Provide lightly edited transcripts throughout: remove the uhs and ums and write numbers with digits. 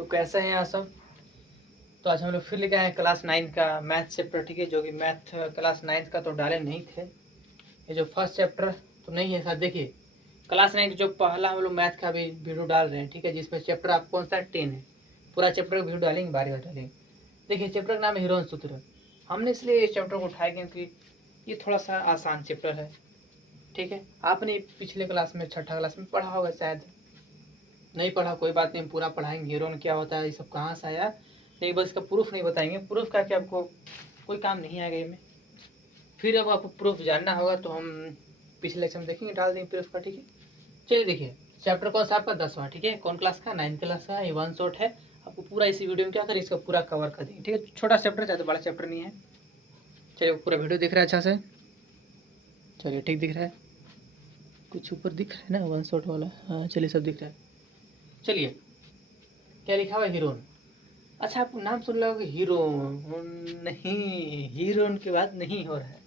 तो कैसे हैं आप सब। तो आज हम लोग फिर लेके आए हैं क्लास 9 का मैथ चैप्टर, ठीक है। जो कि मैथ क्लास 9 का तो डाले नहीं थे, ये जो फर्स्ट चैप्टर तो नहीं है सर। देखिए क्लास 9 जो पहला हम लोग मैथ का भी वीडियो डाल रहे हैं, ठीक है, जिसमें चैप्टर आप कौन सा 10 है। पूरा चैप्टर का वीडियो डालेंगे, बारी बार डालेंगे। देखिए चैप्टर का नाम है हीरोन सूत्र। हमने इसलिए इस चैप्टर को उठाया क्योंकि ये थोड़ा सा आसान चैप्टर है, ठीक है। आपने पिछले क्लास में छठा क्लास में पढ़ा होगा, शायद नहीं पढ़ा कोई बात नहीं, हम पूरा पढ़ाएंगे। हीरोन क्या होता है, ये सब कहाँ से आया, नहीं बस इसका प्रूफ नहीं बताएंगे। प्रूफ का क्या आपको कोई काम नहीं आएगा इसमें। फिर अब आपको प्रूफ जानना होगा तो हम पिछले लेक्चर में देखेंगे, डाल देंगे प्रूफ का, ठीक है। चलिए देखिए चैप्टर कौन सा आपका 10वां, ठीक है। कौन क्लास का, 9 क्लास का। ये वन शॉट है, आपको पूरा इसी वीडियो में क्या करें, इसका पूरा कवर कर देंगे, ठीक है। छोटा चैप्टर ज़्यादा बड़ा चैप्टर नहीं है। चलिए पूरा वीडियो दिख रहा है अच्छा से, चलिए ठीक दिख रहा है। कुछ ऊपर दिख रहा है ना वन शॉट वाला, हाँ चलिए सब दिख रहा है। चलिए क्या लिखा हुआ है, हीरोन। अच्छा आप नाम सुन लोगे हीरोन, नहीं हीरोन के बाद नहीं हो रहा है।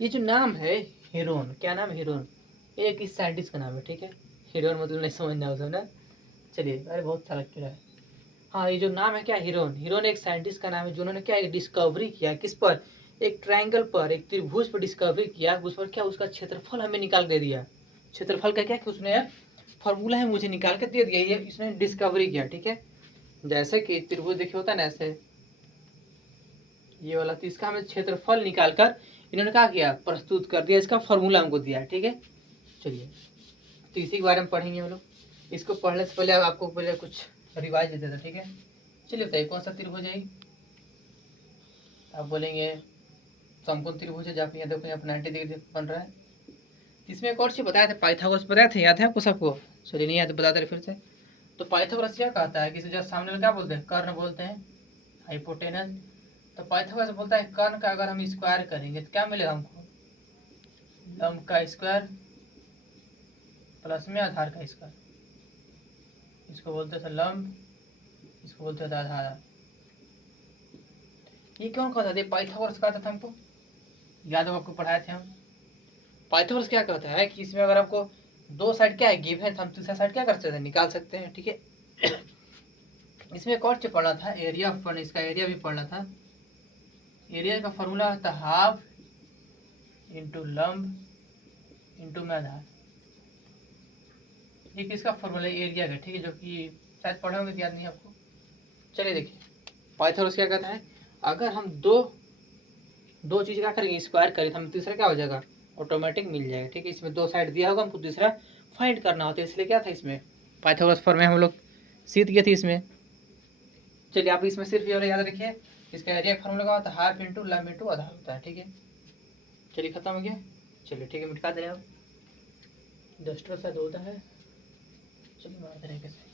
ये जो नाम है हीरोन, क्या नाम है हीरोन, ये एक इस साइंटिस्ट का नाम है, ठीक है। हीरोन मतलब नहीं समझना उसे ना। चलिए अरे बहुत सारा किया है। हाँ ये जो नाम है क्या हीरोन, हीरोन एक साइंटिस्ट का नाम है जिन्होंने क्या एक डिस्कवरी किया, किस पर, एक ट्रायंगल पर, एक त्रिभुज पर डिस्कवरी किया। उस पर क्या उसका क्षेत्रफल हमें निकाल दे दिया। क्षेत्रफल का क्या कि उसने फॉर्मूला है मुझे निकाल के दे दिया, ये इसने डिस्कवरी किया, ठीक है। जैसे कि त्रिभुज देखिए होता है ना ऐसे, ये वाला, तो इसका हमें क्षेत्रफल निकाल कर इन्होंने क्या किया, प्रस्तुत कर दिया, इसका फॉर्मूला हमको दिया, ठीक है। चलिए तो इसी के बारे में पढ़ेंगे हम लोग। इसको पढ़ने से पहले आपको पहले कुछ रिवाइज दे देता, ठीक है। चलिए बताइए कौन सा त्रिभुज है। आप बोलेंगे समकोण त्रिभुज है, जहाँ पे यहाँ देखो यहाँ पर 90 डिग्री बन रहा है। इसमें एक और चीज बताया था, पाइथागोरस बताए थे, याद है आपको सबको। चलिए नहीं याद बताते रहे फिर से। तो पाइथागोरस क्या कहता है कि जब सामने में क्या बोलते हैं, कर्ण बोलते हैं, हाइपोटेनस। तो पाइथागोरस बोलता है कर्ण का अगर हम स्क्वायर करेंगे तो क्या मिलेगा हमको, लंब का स्क्वायर प्लस में आधार का स्क्वायर। इसको बोलते थे लंब, इसको बोलते थे आधार। ये क्यों कहता था, पाइथागोरस कहता था हमको, याद हो आपको पढ़ाए थे हम। पाइथागोरस क्या कहता है कि इसमें अगर आपको दो साइड क्या है गिव है, तो हम तीसरा साइड क्या कर सकते हैं, निकाल सकते हैं, ठीक है। इसमें एक और चीज पढ़ना था, एरिया ऑफ फन, इसका एरिया भी पढ़ना था। एरिया का फॉर्मूला होता है हाफ इंटू लंब इंटू में आधार। ये किसका फॉर्मूला है, एरिया का, ठीक है, जो कि शायद पढ़े होंगे, याद नहीं आपको। चलिए देखिए पाइथागोरस क्या कहता है, अगर हम दो दो चीज क्या करेंगे, स्क्वायर करें तो हम तीसरा क्या हो जाएगा, ऑटोमेटिक मिल जाएगा, ठीक है। इसमें दो साइड दिया होगा, हमको तीसरा फाइंड करना होता है, इसलिए क्या था इसमें पाइथागोरस फॉर्मूला हम लोग सीख गए थे इसमें। चलिए आप इसमें सिर्फ ये याद रखिए, इसका एरिया फॉर्मूला का होता है हाफ इंटू लंब इंटू आधार होता है, ठीक है। चलिए खत्म हो गया। चलिए ठीक है मिटा दे रहे हैं अब, डस्टर शायद होता है, चलिए मार दे रहे हैं कैसे।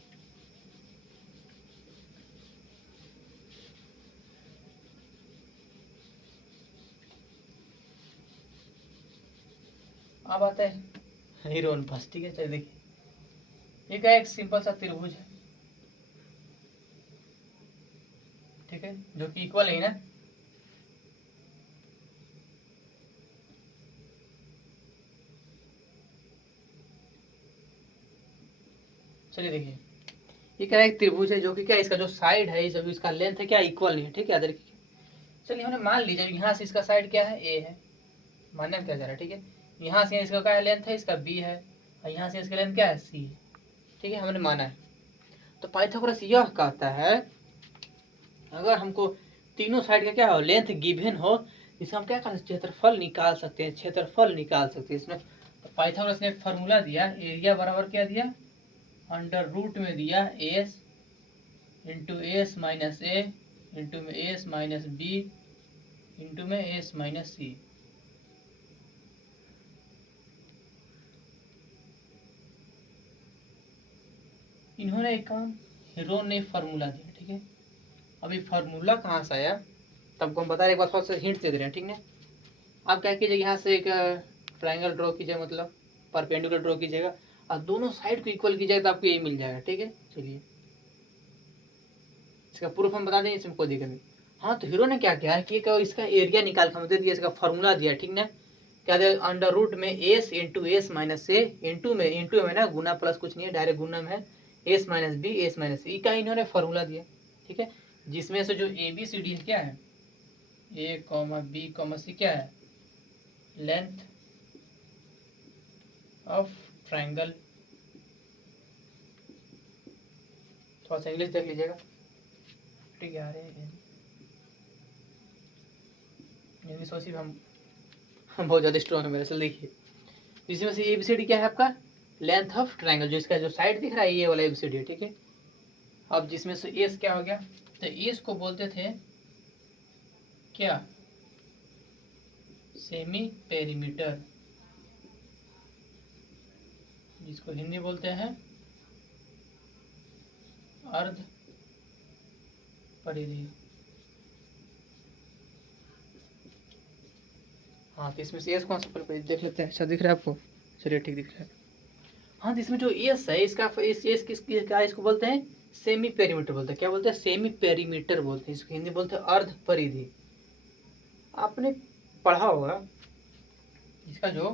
अब आता है हीरोन बस, ठीक है। चलिए देखिए ये क्या एक सिंपल सा त्रिभुज है, ठीक है, जो कि इक्वल है ना। चलिए देखिए ये क्या है, एक त्रिभुज है जो कि क्या इसका जो साइड है, जब इसका लेंथ है क्या इक्वल नहीं है, ठीक है, याद रखिए। चलिए हमने मान लीजिए यहाँ से इसका साइड क्या है, ए है, मानने में क्या जा रहा है, ठीक है। यहाँ से इसका क्या लेंथ है, इसका बी है, और यहाँ से इसका लेंथ क्या है, सी है, ठीक है, हमने माना है। तो पाइथागोरस यह कहता है अगर हमको तीनों साइड का क्या हो, लेंथ गिवन हो, इसका हम क्या कर सकते हैं, क्षेत्रफल निकाल सकते हैं, क्षेत्रफल निकाल सकते हैं इसमें। तो पाइथागोरस ने एक फार्मूला दिया, एरिया बराबर क्या दिया, अंडर रूट में दिया S into S minus A into में एस माइनस बी इंटू में एस माइनस सी। इन्होंने एक काम, हीरोन ने फार्मूला दिया, ठीक है। अभी फार्मूला कहाँ से आया तब को हम बता रहे, एक बार थोड़ा सा हिंट दे रहे हैं, ठीक है। आप क्या कीजिए, यहाँ से एक ट्राइंगल ड्रॉ कीजिए, मतलब परपेंडिकुलर ड्रॉ कीजिएगा, और दोनों साइड को इक्वल कीजिएगा तो आपको यही मिल जाएगा, ठीक है। चलिए इसका प्रूफ हम बता देंगे, इसमें कोई दिक्कत नहीं। हाँ तो हीरो ने क्या किया है कि इसका एरिया निकाल के हमें दे दिया, इसका फॉर्मूला दिया, ठीक ना। क्या दिया, अंडर रूट में S into S minus A into में ना गुना प्लस कुछ नहीं है, डायरेक्ट गुना में है, S minus B S minus C का इन्होंने फॉर्मूला दिया, ठीक है। जिसमें से जो ए बी सी डी क्या है, ए कॉमा बी कॉमा सी क्या है, लेंथ ऑफ ट्राइंगल। थोड़ा सा इंग्लिश देख लीजिएगा, ठीक है। इंग्लिश वैसे भी हम बहुत ज़्यादा स्ट्रॉन्ग है मेरे से। देखिए इसमें से एबीसीडी क्या है आपका, लेंथ ऑफ ट्राइंगल, जो इसका जो साइड दिख रहा है ये वाला एबीसीडी है, ठीक है। अब जिसमें से एस क्या हो गया, तो एस को बोलते थे क्या, सेमी पेरीमीटर, जिसको हिंदी बोलते हैं अर्ध परिधि। हाँ तो इसमें से एस कौन सा परिधि देख लेते हैं, अच्छा दिख रहा है आपको, चलिए ठीक दिख रहा है। हाँ तो इसमें जो एस है इसका एस किसका, इसको बोलते हैं सेमी पेरीमीटर बोलते हैं। क्या बोलते हैं, सेमी पेरीमीटर बोलते हैं, इसको हिंदी बोलते हैं अर्ध परिधि। आपने पढ़ा होगा इसका जो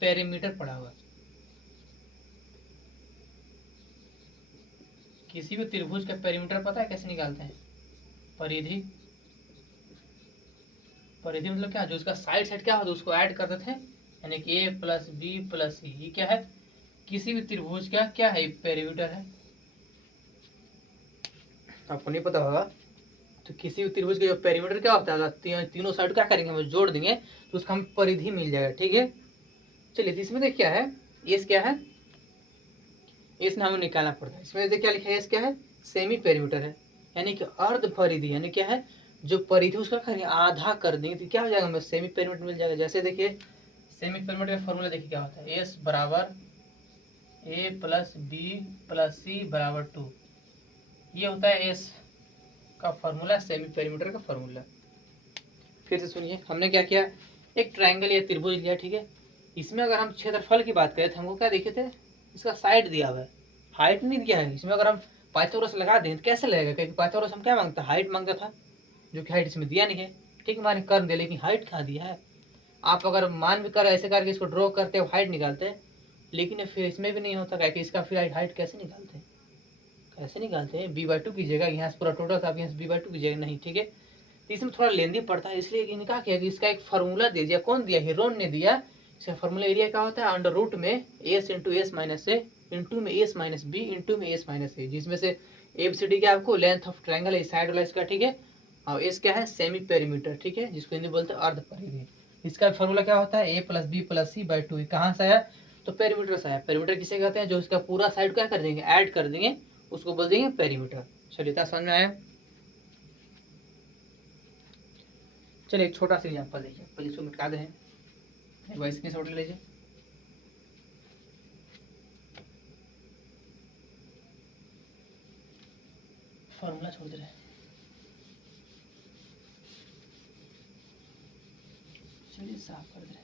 पेरीमीटर पढ़ा होगा, किसी भी त्रिभुज का पेरीमीटर पता है कैसे निकालते हैं, परिधि। परिधि मतलब क्या, जो उसका साइड साइड क्या होता है उसको ऐड करते थे, यानी कि ए प्लस बी प्लस सी, ये क्या है, किसी भी त्रिभुज का क्या है, पेरीमीटर है। आपको नहीं पता होगा तो किसी भी त्रिभुज का जो पेरीमीटर क्या होता है, तीनों साइड क्या करेंगे हम जोड़ देंगे तो उसका हमें परिधि मिल जाएगा, ठीक है। चलिए इसमें देख क्या है, एस क्या है, एस हमें निकालना पड़ता है। इसमें देख क्या लिखा है, एस क्या है, सेमी पेरीमीटर है, यानी कि अर्ध परिधि, यानी क्या है, जो परिधि उसका करेंगे आधा कर देंगे तो क्या हो जाएगा, हमें सेमी पेरीमीटर मिल जाएगा। जैसे देखिए सेमी पेरीमीटर का फॉर्मूला देखिए क्या होता है, एस बराबर ए प्लस बी प्लस सी बराबर 2, ये होता है एस का फॉर्मूला, सेमी पेरीमीटर का फॉर्मूला। फिर से सुनिए, हमने क्या किया, एक ट्रायंगल या त्रिभुज लिया, ठीक है। इसमें अगर हम क्षेत्रफल की बात करें तो हमको क्या देखे थे, इसका साइड दिया हुआ है, हाइट नहीं दिया है। इसमें अगर हम पाइथागोरस लगा दें तो कैसे लगेगा, क्योंकि पाइथागोरस हम क्या मांगता, हाइट मांगता था, जो कि हाइट इसमें दिया नहीं है, ठीक है, माने कर दे, लेकिन हाइट कहाँ दिया है। आप अगर मान भी कर ऐसे करके इसको ड्रॉ करते हो हाइट निकालते हैं, लेकिन फिर इसमें भी नहीं होता, कि इसका फिर हाइट कैसे निकालते हैं, कैसे निकालते हैं, b/2 कीजिएगा, यहाँ से पूरा टोटल आप यहाँ से b/2 कीजिएगा, नहीं, ठीक है। तो इसमें थोड़ा लेंदी पड़ता है, इसलिए इन्होंने क्या किया कि इसका एक फार्मूला दे दिया। कौन दिया, हिरोन ने दिया। इसका फार्मूला एरिया क्या होता है, अंडर रूट में S into S minus A into में एस माइनस बी इंटू में एस माइनस ए, जिसमें से ए बी सी डी क्या आपको, लेंथ ऑफ ट्रायंगल है साइड वाला इसका, ठीक है। और एस क्या है, सेमी पेरीमीटर, ठीक है, जिसको हिंदी बोलते हैं अर्ध परिधि। इसका फार्मूला क्या होता है, A plus B plus C by 2, कहाँ से आया, तो पेरीमीटर से आया। पेरीमीटर किसे कहते हैं, जो इसका पूरा साइड क्या कर देंगे, ऐड कर देंगे, उसको बोल देंगे पेरीमीटर। चलिए इतना समझ में आया। चलिए एक छोटा सा एग्जाम्पल देखिए, पहले इसको मिटा दें, एक बार स्क्रीन शॉट ले लीजिए। फॉर्मूला छोड़ दे रहे हैं, चलिए साफ कर दे रहे हैं।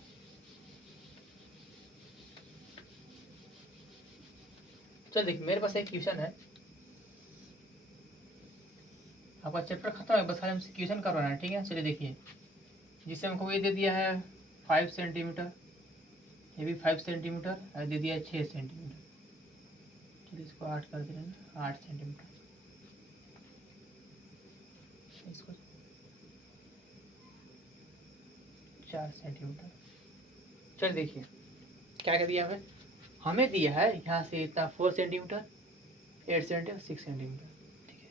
चल देखिए मेरे पास एक क्वेश्चन है, आपका चैप्टर खत्म है, बस खाली हमसे क्वेश्चन करवाना है, ठीक है। चलिए देखिए, जिससे हमको ये दे दिया है 5 सेंटीमीटर, ये भी 5 सेंटीमीटर, और दे दिया है 6 सेंटीमीटर, चलिए इसको 8 कर दे रहे हैं, 8 सेंटीमीटर, इसको 4 सेंटीमीटर। चलिए देखिए क्या क्या दिया है, हमें दिया है यहाँ से इतना 4 सेंटीमीटर, 8 सेंटीमीटर, 6 सेंटीमीटर, ठीक है।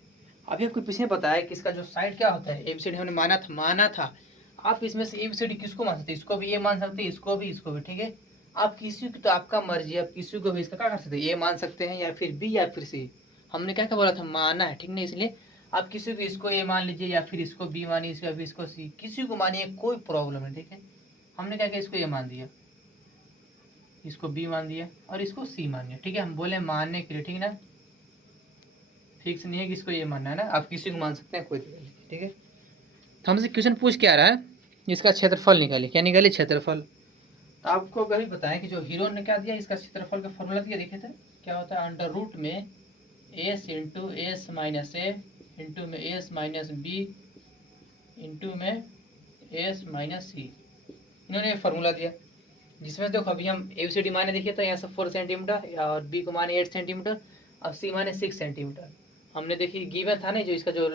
अभी आपको पीछे बताया कि इसका जो साइड क्या होता है, एबीसीडी हमने माना था। आप इसमें से एबीसीडी किसको मान सकते हैं, इसको भी ए मान सकते हैं, इसको भी, ठीक है। आप किसी की, तो आपका मर्जी, आप किसी को भी इसका क्या कर सकते हैं, ए मान सकते हैं, या फिर बी, या फिर सी। हमने क्या क्या बोला था, माना है, ठीक नहीं, इसलिए आप किसी को इसको ए मान लीजिए, या फिर इसको बी मानिए, या फिर इसको सी, किसी को मानिए, कोई प्रॉब्लम नहीं, ठीक है। हमने क्या किया, इसको ए मान दिया, इसको बी मान दिया, और इसको सी मान दिया, ठीक है। हम बोले मानने के लिए, ठीक है ना, फिक्स नहीं है कि इसको ये मानना है ना, आप किसी को मान सकते हैं, कोई दिक्कत नहीं, ठीक है। तो हमसे क्वेश्चन पूछ क्या रहा है, इसका क्षेत्रफल निकालिए, क्या निकालिए, क्षेत्रफल। तो आपको अभी बताएं कि जो हीरो ने क्या दिया, इसका क्षेत्रफल का फॉर्मूला दिया, देखे थे क्या होता है, अंडर रूट में S into S minus A into में एस माइनस बी इंटू में एस माइनस सी, इन्होंने फार्मूला दिया। जिसमें देखो अभी हम ए बी सी डी माने देखिए, तो यहाँ से 4 सेंटीमीटर और बी को माने 8 सेंटीमीटर, अब सी माने 6 सेंटीमीटर। हमने देखिए गिवन था ना, जो इसका जो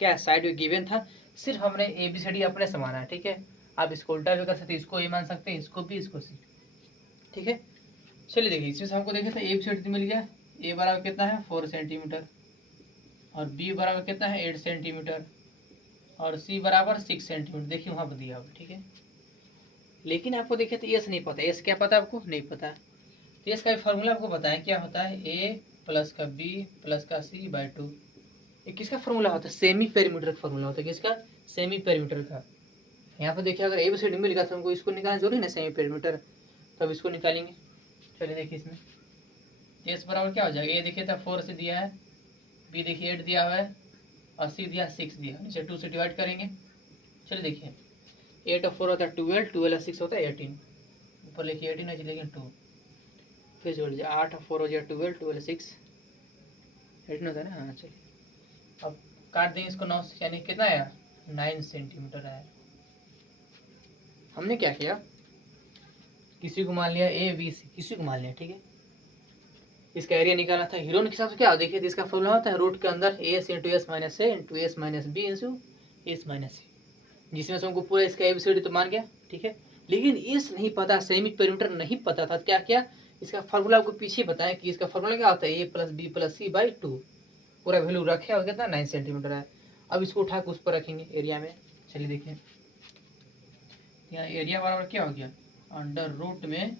क्या साइड गिवन था, सिर्फ हमने ABCD अपने से माना है, ठीक है। आप इसको उल्टा भी कर सकते हैं, इसको ये मान सकते हैं, इसको भी, इसको सी, ठीक है। चलिए देखिए, इसमें से हमको देखे तो ABCD मिल गया। ए बराबर कितना है 4 सेंटीमीटर, और बी बराबर कितना है 8 सेंटीमीटर, और सी बराबर 6 सेंटीमीटर। देखिए वहाँ पर दिया हुआ, ठीक है। लेकिन आपको देखे तो एस नहीं पता, एस क्या पता आपको नहीं पता। तो एस का फॉर्मूला आपको बताएं क्या होता है, ए प्लस का बी प्लस का सी बाई 2। ये किसका फॉर्मूला होता है, सेमी पेरीमीटर का फॉर्मूला होता है। किसका, सेमी पेरीमीटर का। यहाँ पर देखिए अगर ABCD मिल गया तो हमको इसको निकालना जरूरी ना, सेमी पेरीमीटर, तब इसको निकालेंगे। चलिए देखिए इसमें एस बराबर क्या हो जाएगा, ए देखिए था 4 से दिया है, बी देखिए 8 दिया हुआ है, और सी दिया 6 दिया, नीचे 2 से डिवाइड करेंगे। चलिए देखिए 8 और 4 होता है 12, 12 और 6 होता है 18, ऊपर लिखिए 18 है, लेकिन 2 फिर जोड़ लीजिए, 8 और 4 हो जाए 12, 12 6 18 होता है ना। हाँ चलिए अब काट देंगे इसको 9 से, यानी कितना आया 9 सेंटीमीटर आया। हमने क्या किया, किसी को मान लिया ABC, किसी को मान लिया, ठीक है। इसका एरिया निकालना था हीरोन के हिसाब से। क्या देखिए तो इसका फॉर्मूला होता है रूट के अंदर S into S minus A into S minus B into S minus C, जिसमें से हमको पूरा इसका ABCD तो मान गया, ठीक है। लेकिन एस नहीं पता, सेमी पेरीमीटर नहीं पता था, क्या क्या इसका फार्मूला आपको पीछे बताया कि इसका फार्मूला क्या होता है, A plus B plus C by 2। पूरा वैल्यू रखे और कितना 9 सेंटीमीटर है। अब इसको उठा के उस पर रखेंगे एरिया में। चलिए देखिए यहाँ एरिया बराबर क्या हो गया, अंडर रूट में,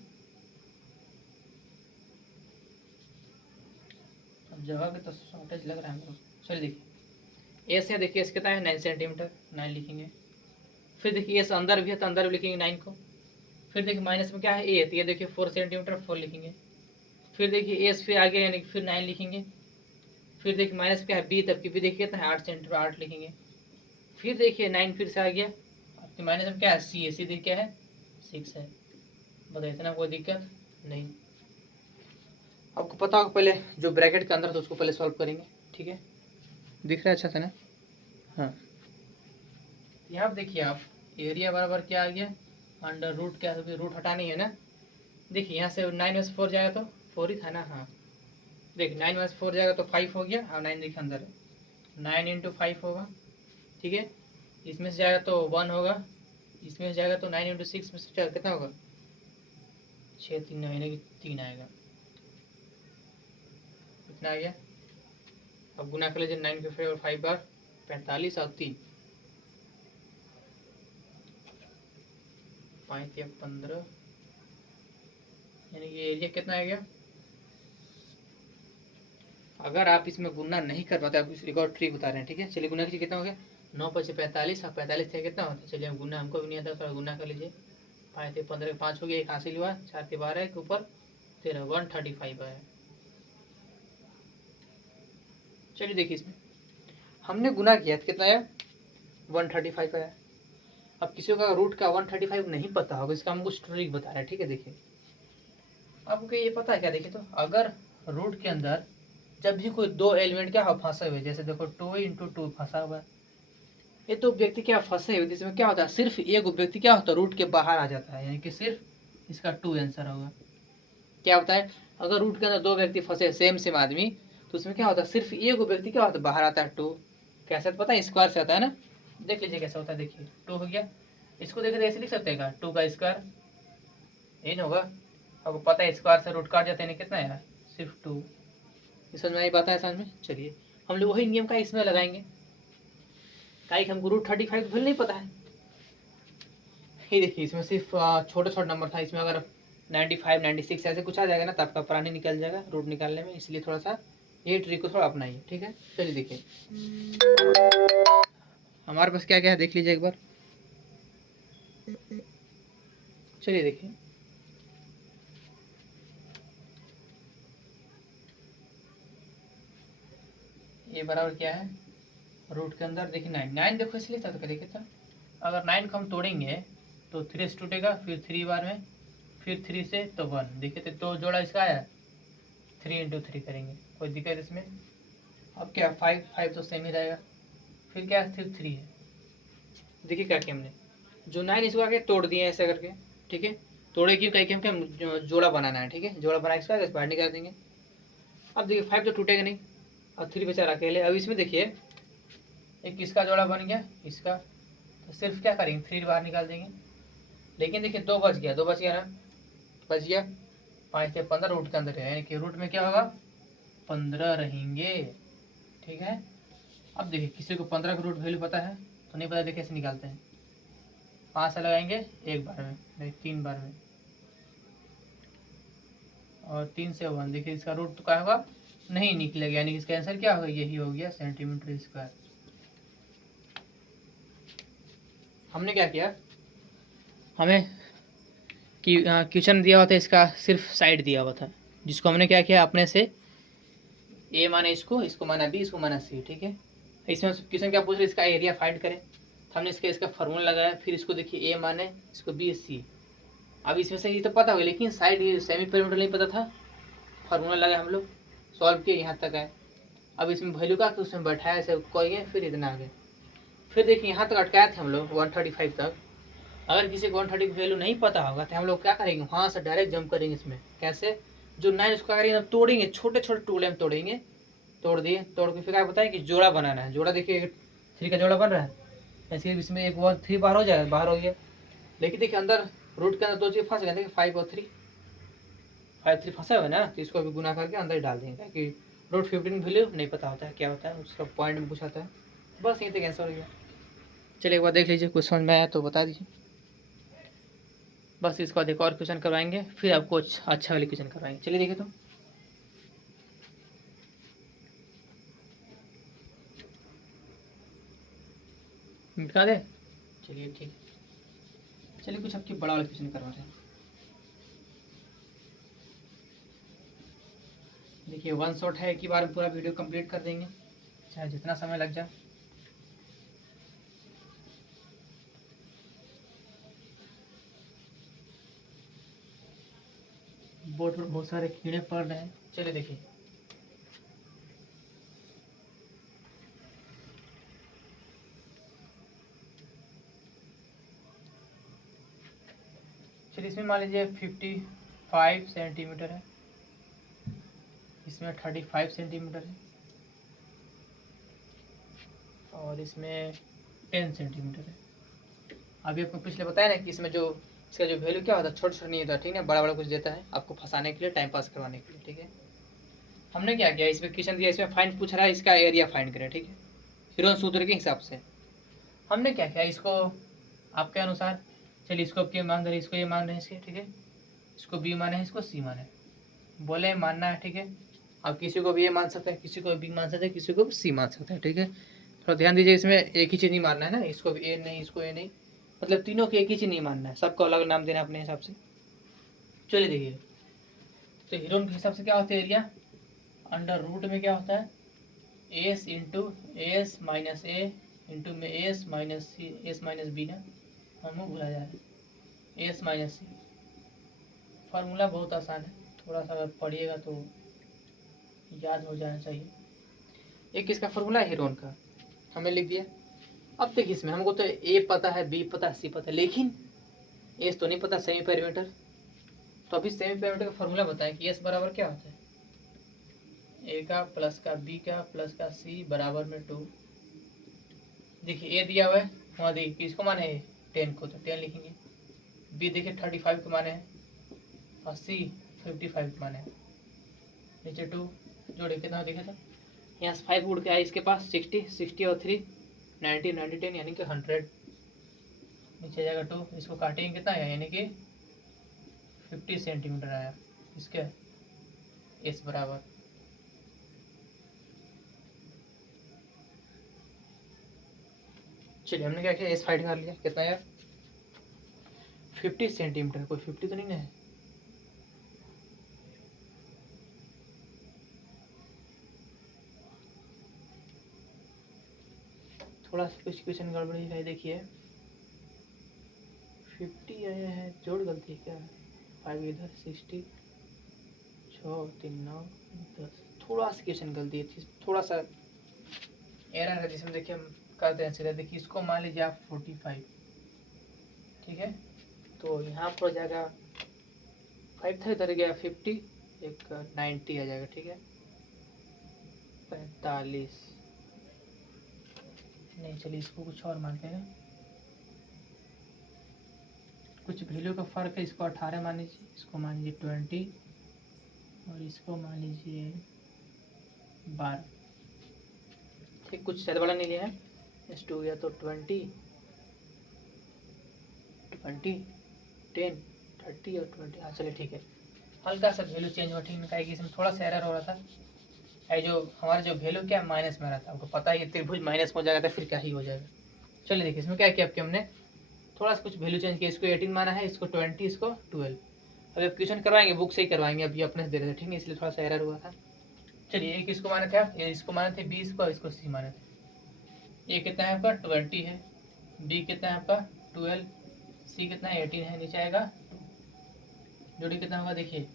अब जगह के तो शॉर्टेज लग रहा है हमको। चलिए देखिए एस है, देखिए एस कितना है 9 सेंटीमीटर, 9 लिखेंगे। फिर देखिए एस अंदर भी है तो अंदर भी लिखेंगे 9 को। फिर देखिए माइनस में क्या है ए, तो ये देखिए 4 सेंटीमीटर 4 लिखेंगे। फिर देखिए एस फिर आगे यानी कि फिर 9 लिखेंगे। फिर देखिए माइनस क्या है बी, तब की बी देखिए कितना है 8 सेंटीमीटर 8 लिखेंगे। फिर देखिए 9 फिर से आ गया, आपके माइनस में क्या है सी है, सी देखिए क्या है 6 है। बताइए इतना कोई दिक्कत नहीं। आपको पता होगा पहले जो ब्रैकेट के अंदर तो उसको पहले सॉल्व करेंगे, ठीक है। दिख रहा है अच्छा से ना, हाँ। यहाँ देखिए आप एरिया बराबर क्या आ गया, अंडर रूट, क्या रूट हटानी है ना। देखिए यहाँ से 9 में से 4 जाएगा तो 4 ही था ना, हाँ। देखिए 9 में से 4 जाएगा तो 5 हो गया, और 9 देखिए अंदर है, 9 इंटू 5 होगा, ठीक है। इसमें से जाएगा तो 1 होगा, इसमें से जाएगा तो 9 इंटू 6 में से कितना होगा 6, 3 महीने की 3 आएगा, इतना आ गया। अब गुना कर लीजिए 9 के फिर और 5 बार 45 और 3 5 या 15, यानी कि एरिया कितना आ गया। अगर आप इसमें गुना नहीं कर पाते, आप एक और ट्रिक बता रहे हैं, ठीक है। चलिए गुना कीजिए, कितना हो गया 9 5 45, और 45 थे कितना होता है, चलिए हम गुना, हमको भी नहीं आता, थोड़ा गुना कर लीजिए। 5 थे 15 के 5 हो गया, एक हासिल हुआ, 4 के 12 के ऊपर 13, 135 आया। चलिए देखिए इसमें हमने गुना किया तो कितना आया 135 आया। अब किसी का रूट का 135 नहीं पता होगा, इसका हम कुछ ट्रिक बता रहे हैं, ठीक है। देखिए आपको ये पता है क्या, देखिए तो अगर रूट के अंदर जब भी कोई दो एलिमेंट क्या हो फंसे हुए, जैसे देखो 2 इंटू 2 फंसा हुआ है, ये तो व्यक्ति क्या फंसे हुए, इसमें क्या होता है सिर्फ एक व्यक्ति क्या होता है रूट के बाहर आ जाता है, यानी कि सिर्फ इसका 2 आंसर होगा। क्या होता है अगर रूट के अंदर दो व्यक्ति फंसे सेम सेम आदमी, तो उसमें क्या होता है सिर्फ एक व्यक्ति क्या होता है बाहर आता है 2। कैसे पता है स्क्वायर से आता है ना, देख लीजिए कैसे होता है। देखिए 2 हो गया, इसको देखे तो ऐसे लिख सकते हैं 2 का स्क्वायर, यही ना होगा। आपको पता है स्क्वायर से रूट काट जाते हैं, कितना है सिर्फ 2। समझ में आई बात है, समझ में। चलिए हम लोग वही नियम का इसमें लगाएंगे, काहे कि हमको रूट 35 तो नहीं पता है। ये देखिए इसमें सिर्फ छोटा छोटा नंबर था, इसमें अगर 95 96 ऐसे कुछ आ जाएगा ना तो आपका प्राणी निकल जाएगा रूट निकालने में, इसलिए थोड़ा सा ये ट्रिक को थोड़ा अपनाइए, ठीक है। चलिए देखिए हमारे पास क्या क्या है देख लीजिए एक बार। चलिए देखिए ये बराबर क्या है रूट के अंदर, देखिए 9 9 देखो इसलिए था, तो देखिए था अगर 9 को हम तोड़ेंगे तो 3 से टूटेगा, फिर 3 बार में, फिर 3 से तो 1, देखिए तो जोड़ा इसका आया 3 इंटू 3 करेंगे, कोई दिक्कत इसमें। अब क्या 5 5 तो सेम ही रहेगा, फिर क्या सिर्फ 3 है। देखिए क्या किया हमने, जो 9 इसको आके तोड़ दिए ऐसे करके, ठीक है। तोड़े क्यों, कहीं कि हम क्या जोड़ा बनाना है, ठीक है। जोड़ा बना इसका बाहर निकाल देंगे। अब देखिए 5 तो टूटेगा नहीं और 3 बेचारा अकेले। अब इसमें देखिए एक किसका जोड़ा बन गया, इसका, तो सिर्फ क्या करेंगे 3 बाहर निकाल देंगे। लेकिन देखिए 2 बच गया, 2 बच गया ना, बच गया 5 से 15 रूट के अंदर है, यानी कि रूट में क्या होगा 15 रहेंगे। ठीक है। अब देखिए किसी को 15 का रूट वैल्यू पता है तो नहीं पता, देखिए कैसे निकालते हैं। 5 से लगाएंगे एक बार में, नहीं 3 बार में, और 3 से 1, देखिए इसका रूट तो क्या होगा नहीं निकलेगा, यानी इसका आंसर क्या होगा, यही हो गया सेंटीमीटर स्क्वायर। हमने क्या किया, हमें क्वेश्चन दिया हुआ था, इसका सिर्फ साइड दिया हुआ था, जिसको हमने क्या किया अपने से ए माने इसको, इसको माना बी, इसको माना सी। ठीक है। इसमें क्वेश्चन क्या पूछ रहे, इसका एरिया फाइंड करें, तो हमने इसका फार्मूला लगाया, फिर इसको देखिए ए माने, इसको बी सी। अब इसमें से ये तो पता होगा, लेकिन साइड सेमी पेरीमीटर नहीं पता था, फार्मूला लगाया हम लोग, सॉल्व किए, यहाँ तक आए। अब इसमें वैल्यू का उसमें बैठाया, ऐसे करेंगे, फिर इतना आ गए। फिर देखिए यहाँ तक अटकाए थे हम लोग 135 तक। अगर किसी को 130 की वैल्यू नहीं पता होगा तो हम लोग क्या करेंगे, वहाँ से डायरेक्ट जंप करेंगे इसमें। कैसे, जो 9 उसको करेंगे तोड़ेंगे, छोटे छोटे टुकड़े में तोड़ेंगे, तोड़ दिए, तोड़ के फिर क्या बताएं कि जोड़ा बनाना है। जोड़ा देखिए 3 का जोड़ा बन रहा है, ऐसे इसमें एक 1 3 बाहर हो जाएगा, बाहर हो गया। लेकिन देखिए अंदर रूट के अंदर 2 चीज़ फंस गए, देखिए 5 और 3, 5 3 फंसा हुआ है ना, तो इसको भी गुना करके अंदर ही डाल देंगे, ताकि रूट 15 वैल्यू नहीं पता होता है क्या होता है, उसका पॉइंट में पूछा है। बस यहीं तक आंसर हो गया। चलिए एक बार देख लीजिए, कुछ समझ में आया तो बता दीजिए। बस इसके बाद एक और क्वेश्चन करवाएंगे, फिर आपको अच्छा वाले क्वेश्चन करवाएंगे। चलिए देखिए, तो मिटा दे, चलिए ठीक। चलिए कुछ आपकी बड़ा वाला क्वेश्चन करवा रहे हैं। देखिए 1 शॉट है, एक ही बार में पूरा वीडियो कंप्लीट कर देंगे, चाहे जितना समय लग जाए। बोर्ड पर बहुत सारे कीड़े पड़ रहे हैं। चलिए देखिए, चलिए इसमें मान लीजिए 55 सेंटीमीटर है, इसमें 35 सेंटीमीटर है, और इसमें 10 सेंटीमीटर है। अभी आपको पिछले बताया ना कि इसमें जो इसका जो वैल्यू क्या होता है, छोटा छोटा नहीं होता, ठीक है, बड़ा बड़ा कुछ देता है आपको फंसाने के लिए, टाइम पास करवाने के लिए। ठीक है। हमने क्या किया, इसमें क्वेश्चन दिया, इसमें फाइंड पूछ रहा है, इसका एरिया फाइंड करें। ठीक है। हिरोन सूत्र के हिसाब से हमने क्या किया, इसको आपके अनुसार, चलिए इसको क्या मान रहे हैं, इसको ये मान रहे हैं इसके, ठीक है, इसको बी माने हैं, इसको सी माने, बोले मानना है। ठीक है। आप किसी को भी ये मान सकते हैं, किसी को बी मान सकते हैं, किसी को सी मान सकते हैं। ठीक है। थोड़ा ध्यान दीजिए, इसमें एक ही चीज़ नहीं मानना है ना, इसको भी ए नहीं, इसको ए नहीं, मतलब तीनों को एक ही चीज़ नहीं मानना है, सबको अलग नाम देना अपने हिसाब से। चलिए देखिए, तो हीरोन के हिसाब से क्या होता है एरिया, अंडर रूट में क्या होता है S into S minus A into में एस माइनस सी, एस माइनस बी ना, हम भूला जा रहा है, एस माइनस सी। फार्मूला बहुत आसान है, थोड़ा सा अगर पढ़िएगा तो याद हो जाना चाहिए। एक इसका फार्मूला है हीरोन का, हमें लिख दिया। अब देखिए इसमें हमको तो ए पता है, बी पता है, सी पता है, लेकिन एस तो नहीं पता, सेमी पेरीमीटर। तो अभी सेमी पेरीमीटर का फार्मूला बताएं कि एस बराबर क्या होता है, ए का प्लस का बी का प्लस का सी बराबर में 2। देखिए ए दिया हुआ है, वहाँ देखिए किसको माने है 10 को, तो 10 लिखेंगे। बी देखिए 35 को माने हैं, और सी 55 को माने हैं। नीचे 2 जोड़े कितना देखा था, यहाँ से 5 उड़ के आए इसके पास, 60 60 और 3 90 90 10 यानी कि 100। नीचे जाएगा 2, इसको काटेंगे कितना आया, यानी कि 50 सेंटीमीटर आया इसके एस बराबर। चलिए हमने क्या किया, एस फाइंड कर लिया, कितना यार 50 सेंटीमीटर, कोई 50 तो नहीं ना है। थोड़ा सा कुछ क्वेश्चन गड़बड़ी है, देखिए 50 आया है, जोड़ गलती है क्या, 5 इधर 60, 6 3 9 10, थोड़ा सा क्वेश्चन गलती है, थोड़ा सा एरर है, जिसमें देखिए हम करते हैं सीधा। देखिए इसको मान लीजिए आप 45, ठीक है, तो यहाँ पर जाएगा 5 था, इधर गया 50, एक 90 आ जाएगा। ठीक है। 45। नहीं चलिए इसको कुछ और मानते हैं, कुछ वैल्यू का फ़र्क है। इसको 18 मान लीजिए, इसको मान लीजिए 20 और इसको मान लीजिए 12। ठीक, कुछ ज़्यादा बड़ा नहीं लिया है। नेक्स्ट हो गया तो 20 20 10 30 और 20। हाँ चलिए ठीक है, हल्का सा वैल्यू चेंज हुआ। ठीक है, कि इसमें थोड़ा सा एरर हो रहा था। ये जो हमारा जो वैल्यू क्या माइनस में रहा था, आपको पता है त्रिभुज माइनस में हो जाएगा तो फिर क्या ही हो जाएगा। चलिए देखिए इसमें क्या किया, आपके हमने थोड़ा सा कुछ वैल्यू चेंज किया। इसको 18 माना है, इसको 20, इसको 12। अभी आप क्वेश्चन करवाएंगे बुक से ही करवाएंगे, अभी अपने से दे रहे थे, ठीक है, इसलिए थोड़ा सा एरर हुआ था। चलिए एक इसको माने थे आप, इसको माने थे 20 को, इसको सी माने थे। ये कितना है आपका 20 है, बी कितना है आपका 12, सी कितना है 18 है, नीचे आएगा 2। जोड़ी कितना होगा देखिए,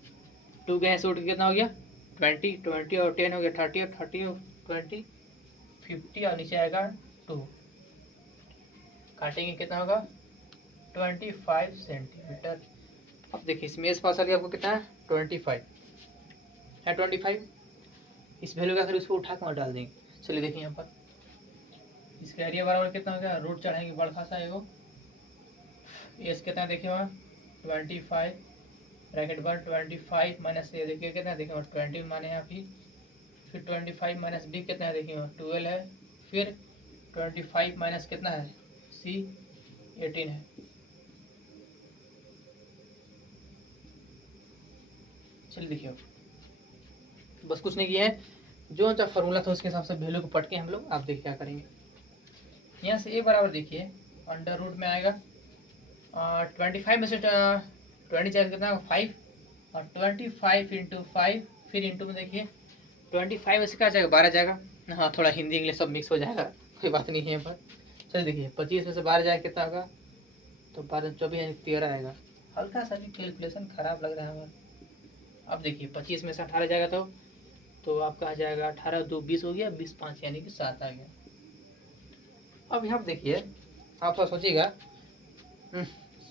2 के ऐसे उठ के कितना हो गया 20, 20 और 10 हो गया 30 और 30 और 20 50 और नीचे आएगा 2। काटेंगे कितना होगा 25 सेंटीमीटर। अब देखिए इसमें इस पास आपको कितना है 25 है, 25 इस वैल्यू का फिर उसको उठा कर डाल देंगे। चलिए देखिए यहाँ पर इसका एरिया बराबर कितना हो गया, रूट चढ़ाएंगे बड़ा खासा है वो। एस कितना देखिए वहाँ 25 ब्रैकेट 1 25 माइनस ये देखिए कितना देखिए वहाँ 20 माने हैं अभी, फिर 25 माइनस बी कितना है देखिए 12 है, फिर 25 माइनस कितना है सी 18 है। चलिए देखिए बस कुछ नहीं किया है, जो जो फार्मूला था उसके हिसाब से वैल्यू को पढ़ के हम लोग आप देखिए क्या करेंगे। यहाँ से ए बराबर देखिए अंडर रूट में आएगा 25 में से 20 चार्ज कितना 5 और 25 इंटू 5 फिर इंटू में देखिए 25 में से क्या जाएगा 12 जाएगा। हाँ थोड़ा हिंदी इंग्लिश सब मिक्स हो जाएगा, कोई बात नहीं है यहाँ पर। चलिए देखिए 25 में से 12 जाएगा कितना होगा, तो 12 24 यानी 13 आएगा। हल्का सा भी कैलकुलेशन खराब लग रहा है हमारा। अब देखिए 25 में से 18 जाएगा तो आपका आ जाएगा 18 2 20 हो गया, 20 5 यानी कि 7 आ गया। अब यहाँ देखिए आप सब सोचिएगा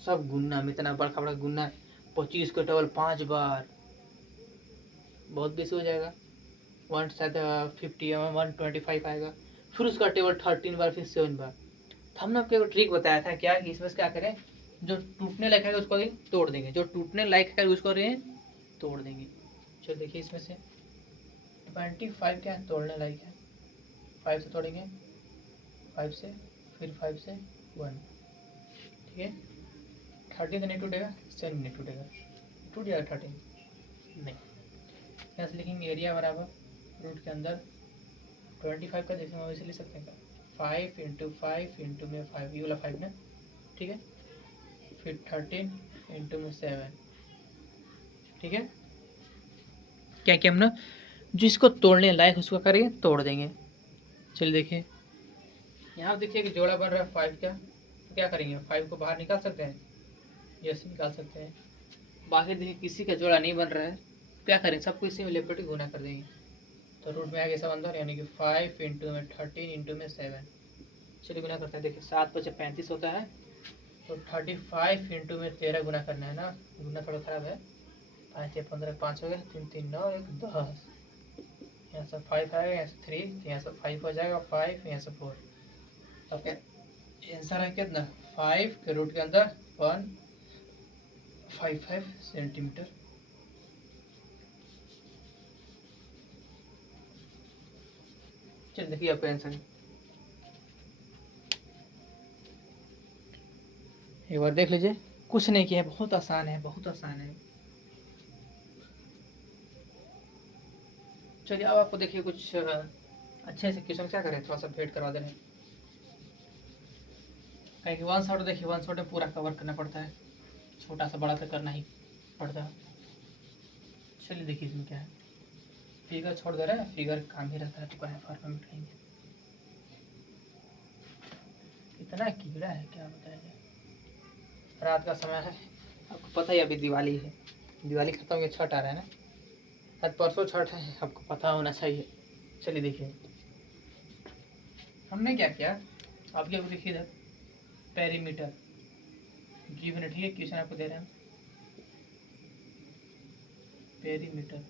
सब गुन्ना में इतना बड़ा बड़ा गुन्ना 25 को डबल 5 बार बहुत बेसी हो जाएगा, 1 शायद 50 125 आएगा। फिर उसका टेबल 13 बार, फिर 7 बार। तो हमने आपको एक ट्रिक बताया था क्या कि इसमें से क्या करें, जो टूटने लायक है उसको तोड़ देंगे, जो टूटने लायक है उसको तोड़ देंगे। चलो देखिए इसमें से 25 क्या है तोड़ने लायक है, 5 से तोड़ेंगे 5 से, फिर 5 से 1, ठीक है। 13 तो नहीं टूटेगा, 7 नहीं टूटेगा, टूट जाएगा 13 नहीं। यहाँ से लिखेंगे एरिया बराबर रूट के अंदर 25 का जैसे हम वैसे लिख सकते हैं 5 इंटू 5 इंटू में 5 ये वाला 5 ना, ठीक है, फिर 13 इंटू में 7, ठीक है। क्या क्या हम ना जिसको तोड़ने लायक उसको करेंगे तोड़ देंगे। चलिए देखिए यहाँ देखिए कि जोड़ा बन रहा है 5 का, तो क्या करेंगे 5 को बाहर निकाल सकते हैं, यस निकाल सकते हैं। बाकी देखिए किसी का जोड़ा नहीं बन रहा है, क्या करें सबको इसी में लेपेट गुना कर देंगे, तो रूट में आ गया सब अंदर, यानी कि 5 इंटू में 13 इंटू में 7। चलिए गुना करते हैं, देखिए 7 5 35 होता है, तो 35 इंटू में 13 गुना करना है ना, गुना थोड़ा खराब है, 5 6 15 5 हो गया, 3 3 9 1 10, यहाँ से 5 आएगा, यहाँ से 3, यहाँ से 5 हो जाएगा 5, यहाँ से 4। ओके आंसर है कितना 5 के रूट के अंदर 155 सेंटीमीटर। चलिए देखिए आपका आंसर एक बार देख लीजिए, कुछ नहीं किया है, बहुत आसान है, बहुत आसान है। चलिए अब आपको देखिए कुछ अच्छे से क्वेश्चन क्या करें, थोड़ा सा वेट करवा दे रहे हैं, कहीं वन शॉट देखिए, वन शॉट में पूरा कवर करना पड़ता है, छोटा सा बड़ा सा करना ही पड़ता है। चलिए देखिए इसमें क्या है, फिगर छोड़ दे रहे हैं, फिगर काम ही रहता है, तो क्या फॉर्म में उठाएंगे। इतना कीड़ा है क्या बताएंगे, रात का समय है, आपको पता ही अभी दिवाली है, दिवाली खत्म हो गया, छठ आ रहा है ना, आज परसों छठ है, आपको पता होना चाहिए। चलिए देखिए हमने क्या किया, आप क्या देखिए इधर पेरीमीटर गिवन है, ठीक है, क्वेश्चन आपको दे रहे हैं पेरीमीटर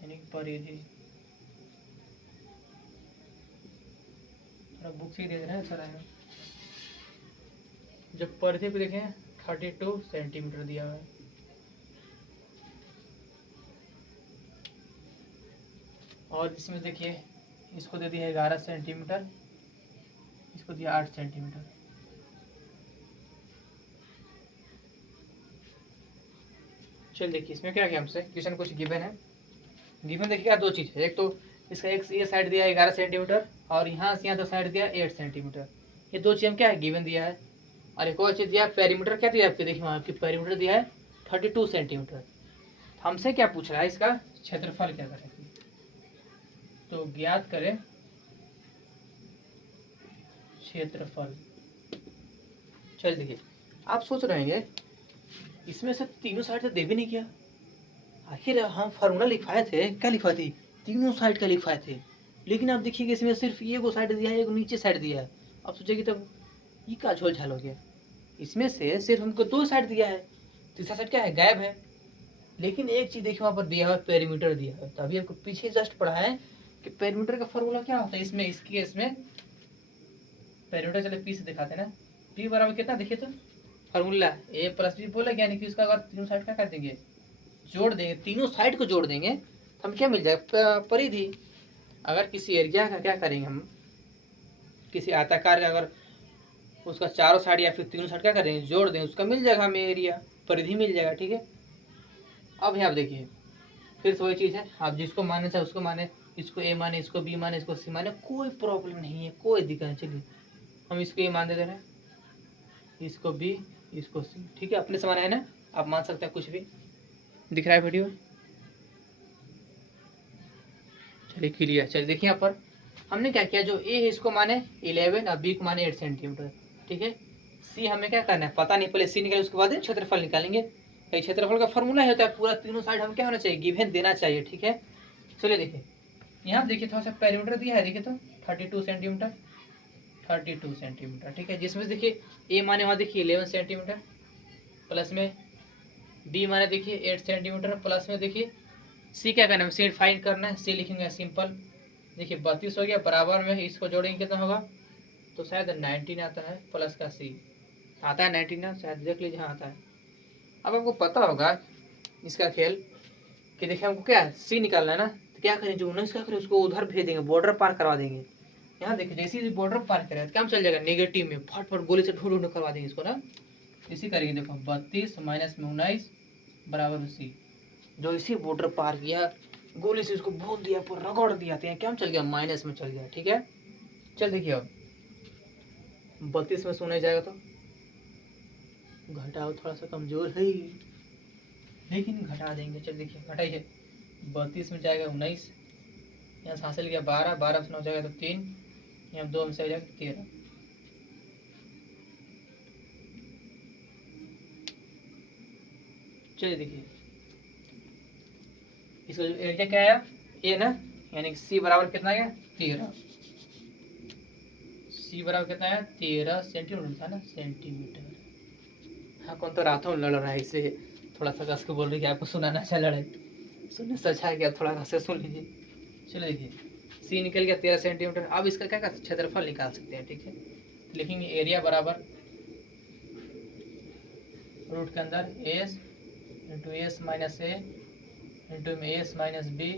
यानी पर एरिया थोड़ा बुक से ही दे देना है, अच्छा रहेगा। जब पर्दे पे देखें 32 सेंटीमीटर दिया हुआ है। और इसमें देखिए इसको दे दिया 11 सेंटीमीटर, इसको दिया 8 सेंटीमीटर। चल देखिए इसमें क्या किया हमसे, क्वेश्चन कुछ गिवन है। गिवन देखिए क्या दो चीज़ है, एक तो इसका एक ये साइड दिया है 11 सेंटीमीटर और यहाँ से यहाँ तो साइड दिया 8 सेंटीमीटर। ये दो चीज़ हम क्या है गिवन दिया है। और एक और चीज़ दिया है, पेरीमीटर क्या दिया आपके, देखिए वहाँ आपकी पेरीमीटर दिया है 32 सेंटीमीटर। हमसे क्या पूछ रहा है, इसका क्षेत्रफल क्या करें। तो ज्ञात करें क्षेत्रफल। चल देखिए आप सोच रहे हैं इसमें से तीनों साइड से दे भी नहीं किया। आखिर हम फार्मूला लिखवाए थे, क्या लिखवाए थे, तीनों साइड का लिखवाए थे। लेकिन आप देखिए इसमें सिर्फ ये को साइड दिया है, एक नीचे साइड दिया है। आप सोचेगी तब ये का झोल झाल हो गया। इसमें से सिर्फ हमको दो साइड दिया है, तीसरा साइड क्या है, गायब है। लेकिन एक चीज़ देखिए वहाँ पर दिया हुआ पेरीमीटर दिया है। तो अभी आपको पीछे जस्ट पढ़ा है कि पेरीमीटर का फॉर्मूला क्या होता है। इसमें इसकी इसमें पेरीमीटर चले पी से दिखाते हैं ना, पी बराबर कितना देखिए तो फॉर्मूला ए प्लस बी बोला, यानी कि उसका अगर तीनों साइड क्या कर देंगे, जोड़ देंगे, तीनों साइड को जोड़ देंगे तो हम क्या मिल जाएगा, परिधि। अगर किसी एरिया का क्या करेंगे हम, किसी आयताकार का अगर उसका चारों साइड या फिर तीनों साइड क्या करेंगे, जोड़ देंगे, उसका मिल जाएगा हमें एरिया, परिधि मिल जाएगा। ठीक है, अब यहाँ आप देखिए फिर से वही चीज़ है, आप जिसको माने चाहे उसको माने, इसको ए माने, इसको बी माने, इसको सी माने, कोई प्रॉब्लम नहीं है, कोई दिक्कत नहीं। चलिए हम इसको ए मान दे रहे हैं, इसको बी, इसको सी। ठीक है, अपने समान है ना, आप मान सकते हैं कुछ भी। दिख रहा है वीडियो, चलिए क्लियर। चलिए देखिए यहाँ पर हमने क्या किया, जो ए है इसको माने 11 और बी को माने 8 सेंटीमीटर। ठीक है, सी हमें क्या करना है पता नहीं, पहले सी निकाले उसके बाद क्षेत्रफल निकालेंगे। क्षेत्रफल का फॉर्मूला होता है पूरा तीनों साइड हम क्या होना चाहिए, गिवन देना चाहिए। ठीक है, चलिए देखिए यहाँ देखिए थोड़ा सा पेरीमीटर दिया है, देखिए तो 32 सेंटीमीटर, 32 सेंटीमीटर। ठीक है, जिसमें देखिए ए माने वहाँ देखिए 11 सेंटीमीटर, प्लस में बी माने देखिए 8 सेंटीमीटर, प्लस में देखिए सी क्या करना है, सी फाइंड करना है। सी लिखेंगे सिंपल, देखिए 32 हो गया, बराबर में इसको जोड़ेंगे कितना होगा, तो शायद 19 आता है, प्लस का सी आता है 19 ना, शायद देख लीजिए, हाँ आता है। अब आपको पता होगा इसका खेल कि देखिए हमको क्या सी निकालना है ना, तो क्या करें, जो 19 का करें उसको उधर भेज देंगे, बॉर्डर पार करवा देंगे। यहाँ देखिए जैसे ही बॉर्डर पार करें क्या चल जाएगा, नेगेटिव में फट फट गोली से ढूंढ ढूंढ करवा देंगे इसको ना। इसी करेंगे, देखो 32 माइनस में 19 बराबर सी। जो इसी बॉर्डर पार किया गोली से उसको भून दिया, पूरा रगड़ दिया, तो क्या चल गया, माइनस में चल गया। ठीक है, चल देखिए अब 32 में से 19 जाएगा तो घटाओ, थोड़ा सा कमजोर है लेकिन घटा देंगे। चल देखिए घटाइए, 32 में जाएगा 19, यहाँ से हासिल किया 12, 12 से 9 जाएगा तो 3, यहाँ 2 में से जाएगा 13। चलिए देखिए इसका जो एरिया क्या आया, ए ना, यानी कि सी बराबर कितना आया 13, सी बराबर कितना आया 13 सेंटीमीटर था ना, सेंटीमीटर। हाँ कौन तो रातों में लड़ रहा है, इसे थोड़ा सा कस के बोल रही है, आपको सुनाना अच्छा लड़े, सुनने से अच्छा है कि आप थोड़ा कस से सुन लीजिए। चलो देखिए सी निकल गया 13 सेंटीमीटर। अब इसका क्या करते क्षेत्रफल निकाल सकते हैं। ठीक है, तो लिखेंगे एरिया बराबर रूट के अंदर S into S minus A into में एस माइनस बी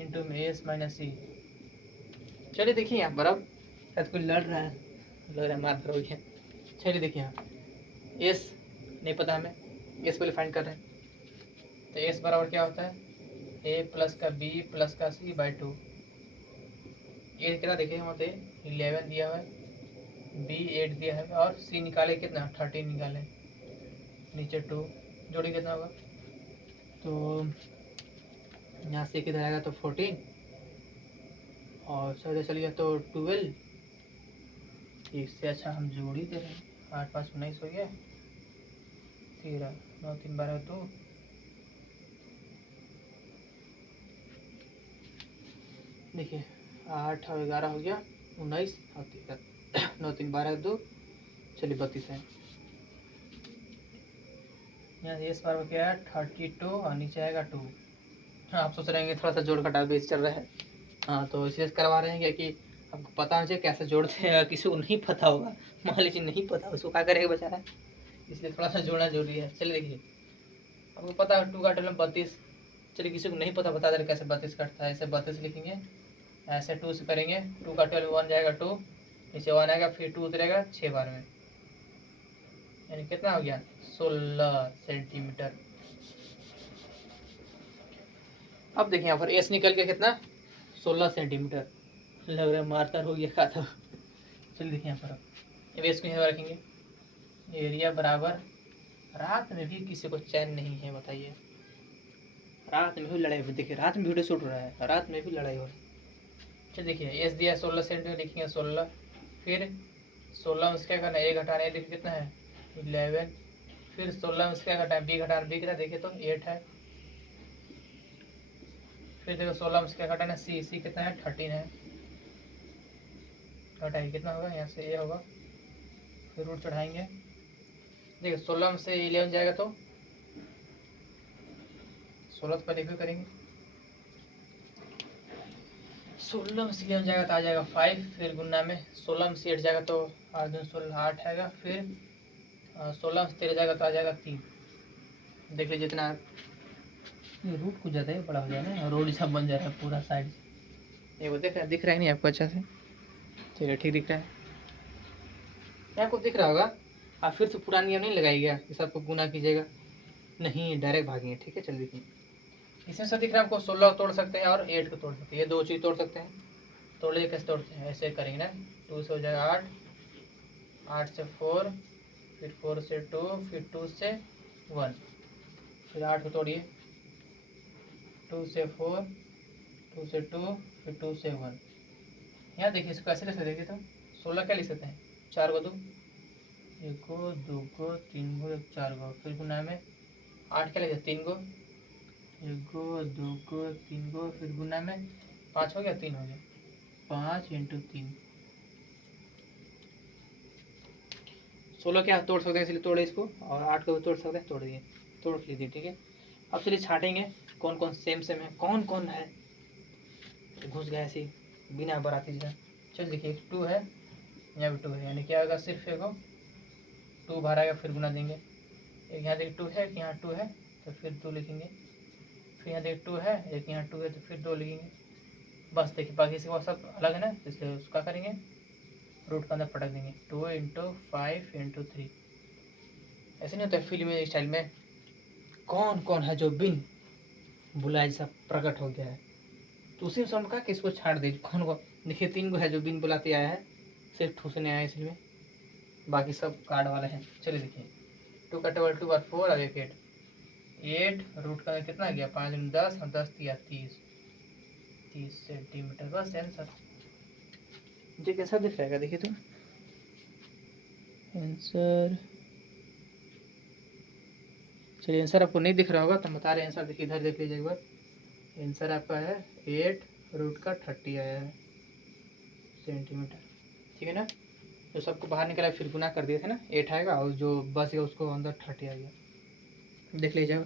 इंटू में एस माइनस सी। चलिए देखिए यहाँ बराबर शायद कोई लड़ रहा है, लग रहा है मार हो गया। चलिए देखिए यहाँ एस नहीं पता हमें, एस पहले फाइंड कर रहे हैं, तो एस बराबर क्या होता है, ए प्लस का बी प्लस का सी बाई 2। ए कितना देखिए वहाँ पे 11 दिया हुआ है, बी 8 दिया है, और सी निकाले कितना 13 निकाले, नीचे 2 जोड़ी कितना होगा, तो यहाँ से किधर आएगा तो 14, और सर चल गया तो 12। इससे अच्छा हम जोड़ी दे रहे हैं, 8 5 19 हो गया, 13 9 3 12 2, देखिए 8 और 11 हो गया 19 और 13, 9 3 12 2, चलिए 32 है। यहाँ एस बार क्या है 32 और नीचे आएगा 2। हाँ आप सोच रहे हैं थोड़ा सा जोड़ घटाव बेस चल रहा है, हाँ तो इसे करवा रहे हैं क्या कि आपको पता होना चाहिए कैसे जोड़ते हैं। किसी को नहीं पता होगा, मान लीजिए नहीं पता, उसको क्या करेगा बेचारा, इसलिए थोड़ा सा जोड़ना जरूरी है। चलिए देखिए, आपको पता है 2 का टोटल 32। चलिए किसी को नहीं पता, बता दे कैसे 32 कटता है। ऐसे 32 लिखेंगे, ऐसे 2 से करेंगे, 2 का 12 1 जाएगा 2, नीचे 1 आएगा, फिर 2 उतरेगा 6 बार में, यानी कितना हो गया 16 सेंटीमीटर। अब देखिए यहाँ पर एस निकल के कितना 16 सेंटीमीटर। लग रहा है मार्कर हो गया खाता। चलिए देखिए यहाँ पर अब एस को यहाँ पर रखेंगे, एरिया बराबर, रात में भी किसी को चैन नहीं है बताइए, रात में भी लड़ाई हो, देखिए रात में वीडियो शूट हो रहा है, रात में भी लड़ाई हो रही है। चलिए देखिए एस दिया 16 सेंटीमीटर, लिखेंगे 16, फिर 16 में क्या करना है, 1 घटाना है, देखिए कितना है 11, फिर 16 में क्या घटाना है, बी घटाना, बी कितना देखिए तो 8 है, फिर देखो 16 में क्या घटाना है, सी कितना है 13 है, घटाइए कितना होगा, यहाँ से ये होगा, फिर रूट चढ़ाएंगे, देखिए 16 में से 11 जाएगा तो 16 तो पहले भी करेंगे, 16 में से 11 जाएगा तो आ जाएगा 5, फिर गुना में 16 में से 8 जाएगा तो 8 दूनी 16 8 आएगा, फिर 16 में से 13 जाएगा तो आ जाएगा 3। देख लीजिए जितना रूट कुछ ज़्यादा ही बड़ा हो जाएगा ना, रोड सब बन जा रहा है पूरा साइड। ये वो दिख रहा है नहीं आपको अच्छा से, चलिए ठीक दिख रहा है, आपको दिख रहा होगा। आप फिर से पुरानी नियम नहीं लगाइएगा, इस आपको गुना कीजिएगा, नहीं डायरेक्ट भागेंगे, ठीक है। चल देखिए इसमें से दिख रहा है आपको 16 को तोड़ सकते हैं और 8 को तोड़ सकते हैं, ये 2 चीज़ तोड़ सकते हैं। तोड़ लीजिए, कैसे तोड़ते हैं, ऐसे करेंगे ना, 2 से हो जाएगा 8, 8 से 4, फिर 4 से 2, फिर 2 से 1, फिर 8 को तोड़िए, 2 से 4, 2 से 2, फिर 2 से 1। यहाँ देखिए इसको कैसे लिख सकते हैं, तो 16 क्या लिख सकते हैं, 4 को 2, 1 को 2 को 3 को 4 को, फिर गुना में 8 क्या लिख सकते 3 को, 1 को 2 को 3 को, फिर गुना में 5 हो गया 3 हो गया, 5 इंटू 3, 16 क्या तोड़ सकते हैं, इसलिए तोड़े इसको, और 8 को भी तोड़ सकते हैं, तोड़ दिए, तोड़ लीजिए, ठीक है। अब चलिए छाटेंगे कौन कौन सेम सेम है, कौन कौन है घुस गया ऐसे बिना बराती जगह। चल देखिए 2 है, यहाँ भी 2 है, यानी क्या होगा, सिर्फ एक 2 बाहर आएगा, फिर गुना देंगे, एक यहाँ देखिए 2 है, एक यहाँ 2 है, तो फिर 2 लिखेंगे, फिर यहाँ देखिए 2 है, एक यहाँ 2 है, तो फिर 2 लिखेंगे, बस देखिए बाकी से वो सब अलग है ना, इसलिए उसका करेंगे रूट के अंदर पटक देंगे, 2 इंटू 5 इंटू 3। ऐसे नहीं होता है फिल्म स्टाइल में, कौन कौन है जो बिन बुलाए जैसा प्रकट हो गया है, तो उसी में समझ का किसको छाड़ दे, कौन को। देखिए 3 को है जो बिन बुलाते आया है, सिर्फ ठूसने आया है इसलिए, बाकी सब कार्ड वाले हैं। चलिए देखिए 2 का टेबल 2 बार 4 और 1 8, 8 रूट का कितना गया 5 10 और 10 दिया 30 सेंटीमीटर, बस आंसर। मुझे कैसा दिख रहेगा देखिए तो आंसर। चलिए आंसर आपको नहीं दिख रहा होगा तो बता रहे हैं आंसर, देखिए इधर देख लीजिए एक बार, आंसर आपका है 8 रूट का 30 आया है सेंटीमीटर, ठीक है ना। जो सबको बाहर निकला फिर गुना कर दिए थे ना, 8 आएगा और जो बस गया उसको अंदर 30 आ गया, देख लीजिए।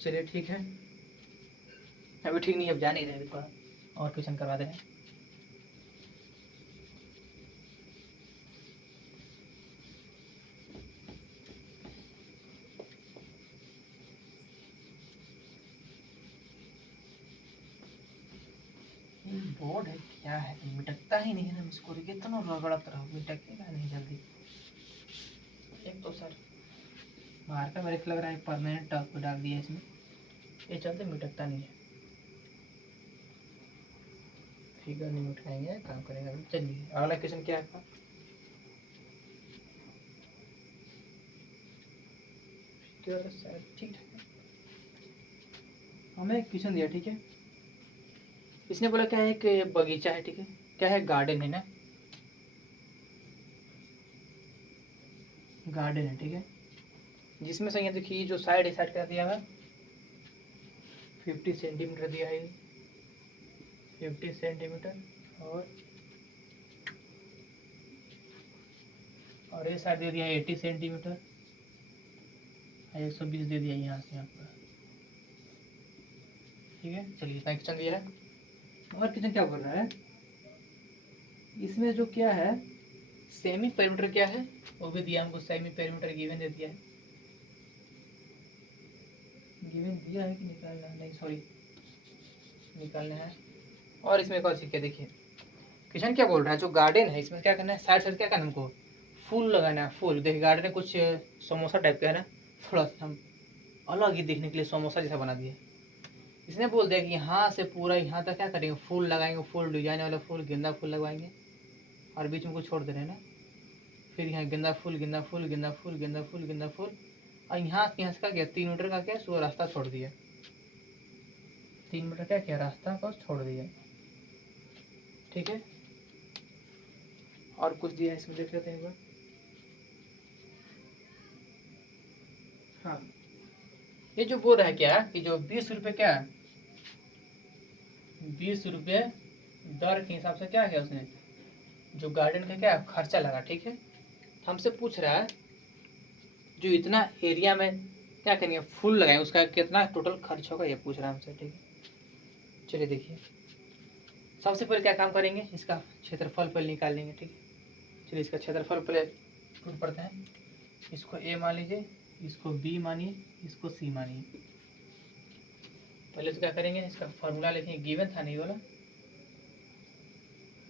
चलिए ठीक है, अभी ठीक नहीं है, अब जा नहीं रहे, थोड़ा और क्वेश्चन करवा दे रहे हैं। बोर्ड है क्या है, मिटकता ही नहीं है, इसको कितना रगड़ता रहो, मिटकेगा नहीं जल्दी। एक तो सर बाहर का मेरे को लग रहा है परमानेंट टॉप डाल दिया इसमें, ये चलते मिटकता नहीं है, फिगर नहीं उठाएंगे काम करेगा। चलिए अगला क्वेश्चन क्या है आपका, फिगर शायद ठीक है, हमें एक क्वेश्चन दिया, ठीक है। इसने बोला क्या है कि बगीचा है, ठीक है, क्या है गार्डन है ना, गार्डन है, ठीक है, जिसमें से ये देखिए जो साइड है, साइड क्या दिया है 50 सेंटीमीटर दिया है, 50 सेंटीमीटर, और ये साइड दे दिया है 80 सेंटीमीटर, 120 दे दिया यहाँ से यहाँ पर, ठीक है। चलिए इतना क्वेश्चन दिया है, और किचन क्या बोल रहा है, इसमें जो क्या है सेमी पेरीमीटर क्या है वो भी दिया हमको, सेमी पेरीमीटर गिवन दे दिया है, गिवन दिया है कि निकालना, नहीं सॉरी निकालना है। और इसमें एक और चीज़ क्या देखिए, किशन क्या बोल रहा है, जो गार्डन है इसमें क्या करना है, साइड साइड क्या करना है हमको, फूल लगाना है। फूल देखिए गार्डन में कुछ समोसा टाइप का है ना, थोड़ा सा हम अलग ही देखने के लिए समोसा जैसा बना दिए। इसने बोल दिया कि यहाँ से पूरा यहाँ तक क्या करेंगे, फूल लगाएंगे, फूल डिजाइन वाला फूल, गेंदा फूल लगवाएंगे और बीच में कुछ छोड़ दे रहे हैं ना, फिर यहाँ गेंदा फूल गेंदा फूल गेंदा फूल गेंदा फूल गेंदा फूल, और यहाँ से क्या किया, 3 मीटर का क्या सो रास्ता छोड़ दिया, 3 मीटर क्या किया रास्ता को छोड़ दिया। ठीक है, और कुछ दिया इसमें देख लेते हैं एक बार। हाँ, ये जो बोल रहा है क्या कि जो 20 रुपये क्या 20 रुपये दर के हिसाब से क्या किया उसने, जो गार्डन का क्या खर्चा लगा। ठीक है, तो हमसे पूछ रहा है जो इतना एरिया में क्या करेंगे फूल लगाए उसका कितना टोटल खर्च होगा, ये पूछ रहा है हमसे। ठीक है, चलिए देखिए, सबसे पहले क्या काम करेंगे, इसका क्षेत्रफल पहले निकाल लेंगे। ठीक है, चलिए इसका क्षेत्रफल पहले टूट पड़ता है, इसको ए मान लीजिए, इसको बी मानिए, इसको सी मानिए। पहले तो क्या करेंगे, इसका फॉर्मूला लिखेंगे, गिवन था नहीं बोला,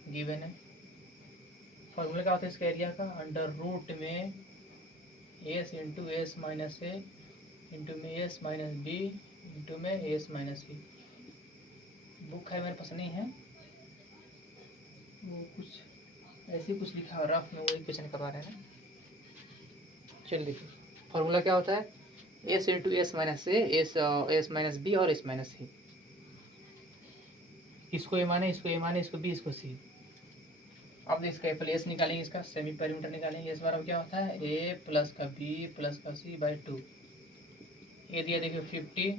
गिवन है। फॉर्मूला क्या होता है इसका एरिया का, अंडर रूट में S into S minus A into में एस माइनस बी इंटू में एस माइनस सी। बुक है मेरे पास नहीं है, वो कुछ ऐसे ही कुछ लिखा है रफ में, वही क्वेश्चन करवा रहे हैं। चलिए देखिए, फॉर्मूला क्या होता है, एस इंटू एस माइनस ए, एस माइनस बी और एस माइनस सी। इसको ए माने, इसको ए माने, इसको बी, इसको सी। अब इसका पहले एस निकालेंगे, इसका सेमी पेरीमीटर निकालेंगे। एस बराबर क्या होता है, ए प्लस का बी प्लस का सी बाई 2। ये दिया देखिए 50,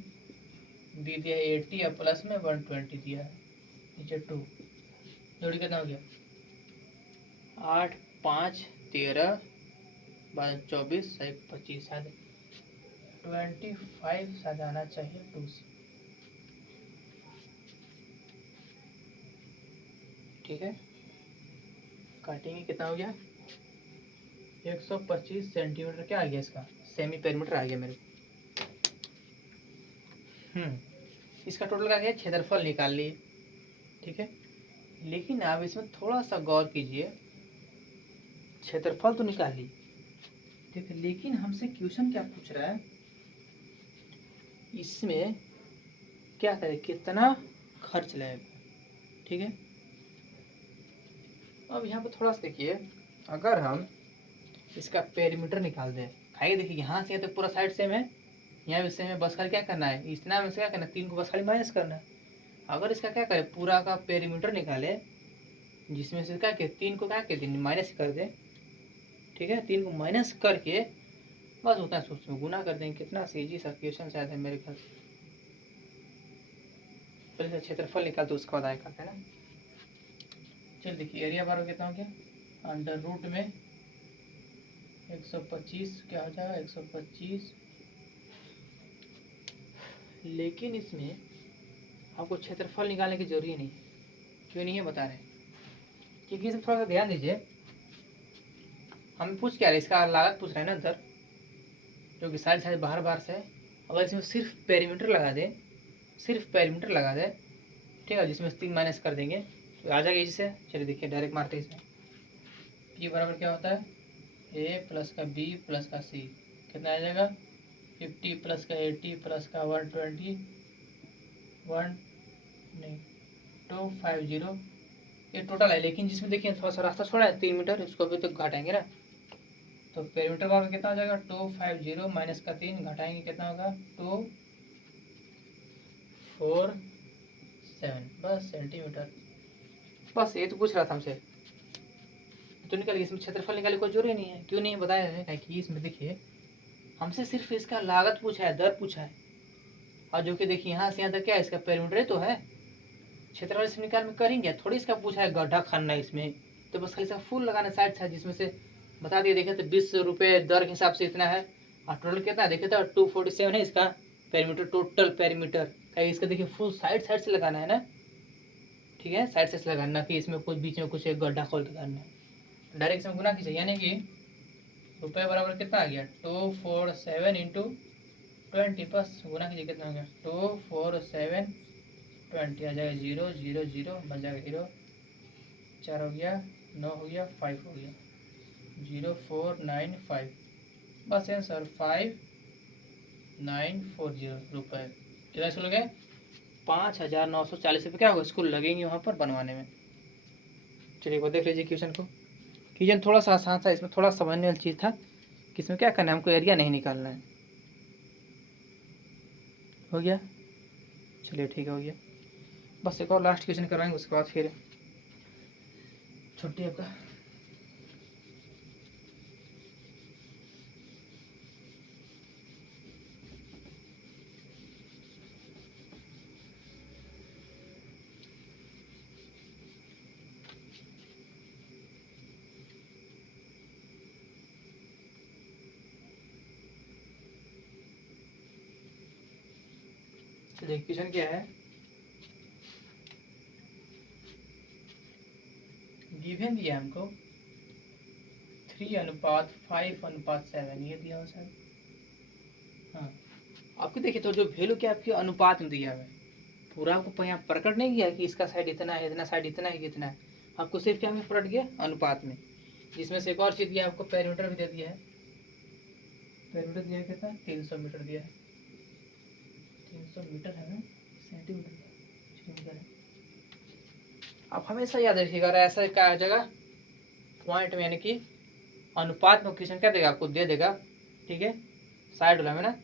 बी दिया 80 और प्लस में 120 दिया है, नीचे 2, जोड़ी कितना हो गया 8 5 13 12 24 25, शायद 25 शायद आना चाहिए 2 से। ठीक है, काटेंगे कितना हो गया 125 सेंटीमीटर क्या आ गया, इसका सेमी पेरीमीटर आ गया मेरे को। इसका टोटल का क्या क्षेत्रफल निकाल लिए। ठीक है, लेकिन अब इसमें थोड़ा सा गौर कीजिए, क्षेत्रफल तो निकाल ली, ठीक है, लेकिन हमसे क्वेश्चन क्या पूछ रहा है, इसमें क्या करें, कितना खर्च लगेगा। ठीक है, अब यहाँ पर थोड़ा सा देखिए, अगर हम इसका पेरीमीटर निकाल दें, खाइए देखिए यहाँ से तो पूरा साइड सेम है, यहाँ भी सेम है, बस खाली क्या करना है, इतना में से क्या करना है, 3 को बस खाली माइनस करना है। अगर इसका क्या करें, पूरा का पेरीमीटर निकाले, जिसमें से क्या 3 को क्या कहते हैं माइनस कर दें। ठीक है, 3 को माइनस करके बस उतना सोच में गुना कर देंगे, कितना सीजी सा क्वेश्चन शायद है मेरे ख्याल से। पहले क्षेत्रफल निकाल तो उसके बाद आएगा, है ना। चल देखिए, एरिया बार कितना हो गया, अंडर रूट में 125 क्या हो जाएगा 125, लेकिन इसमें आपको क्षेत्रफल निकालने की जरूरी नहीं, क्यों नहीं है बता रहे, क्योंकि इसमें थोड़ा सा ध्यान दीजिए, हमें पूछ क्या रहे, इसका लागत पूछ रहे हैं ना दर, जो कि साइड साइड बाहर बाहर से है। अगर इसमें सिर्फ पेरीमीटर लगा दे, सिर्फ पेरीमीटर लगा दे, ठीक है, जिसमें 3 माइनस कर देंगे तो आ जाएगा इससे। चलिए देखिए डायरेक्ट मारते हैं इसमें, पी बराबर क्या होता है, ए प्लस का बी प्लस का सी, कितना आ जाएगा 50 प्लस का 80 प्लस का 120 1 नहीं 250, ये टोटल है, लेकिन जिसमें देखिए थोड़ा सा रास्ता छोड़ा है 3 मीटर, उसको भी तो घटाएंगे ना, तो पेरीमीटर बराबर कितना हो जाएगा 250 माइनस का 3 घटाएंगे कितना होगा 247 बस सेंटीमीटर। बस ये तो पूछ रहा था हमसे, तो निकल, इसमें क्षेत्रफल निकाले कोई जरूरी नहीं है, क्यों नहीं बताया है कि इसमें देखिए हमसे सिर्फ इसका लागत पूछा है, दर पूछा है, और जो कि देखिए यहाँ से यहाँ तक क्या है, इसका पेरीमीटर तो है, क्षेत्रफल से निकाल में करेंगे थोड़ी, इसका पूछा है गड्ढा खाना इसमें, तो बस खाली इसका फूल लगाना साइड साइड, जिसमें से बता दिए देखे तो 20 रुपये दर के हिसाब से इतना है, और टोटल कितना देखे तो 247 है इसका पेरीमीटर, टोटल पेरीमीटर का, इसका देखिए फुल साइड साइड से लगाना है ना। ठीक है, साइड से लगाना कि इसमें कुछ बीच में कुछ एक गड्ढा खोल के करना है। डायरेक्ट इसमें गुना कीजिए, यानी कि रुपये बराबर कितना आ गया 247 इंटू 20, बस गुना कीजिए कितना हो गया 247 20 आ जाएगा 0 0 0 बन जाएगा 0, 4 हो गया 9 हो गया 5 हो गया 0495, बस आंसर 5940 रुपये। कितना इसको लगे 5940 रुपये क्या होगा इसको लगेंगे वहाँ पर बनवाने में। चलिए वो देख लीजिए क्वेश्चन को। क्वेश्चन थोड़ा सा आसान था, इसमें थोड़ा समझने वाली चीज़ था कि इसमें क्या करना है, हमको एरिया नहीं निकालना है। हो गया, चलिए ठीक है हो गया। बस एक और लास्ट क्वेश्चन करवाएंगे, उसके बाद फिर छुट्टी आपका। चलिए क्वेश्चन क्या है, गिवन दिया हमको 3:5:7 ये दिया हो सर। हाँ आपको देखिए तो जो वैल्यू क्या आपकी अनुपात में दिया हुआ है, पूरा आपको यहाँ प्रकट नहीं किया कि इसका साइड इतना है, इतना साइड इतना है, कितना है, आपको सिर्फ क्या में प्रकट किया अनुपात में। जिसमें से एक और चीज़ दिया आपको पेरीमीटर भी दे दिया है, पेरीमीटर दिया है कितना 300 मीटर दिया है, 300 मीटर है ना, सेंटीमीटर है। आप हमेशा याद रखिएगा, ऐसा क्या जगह पॉइंट में यानी कि अनुपात में क्वेश्चन क्या देगा आपको दे देगा, ठीक है साइड वाला में ना,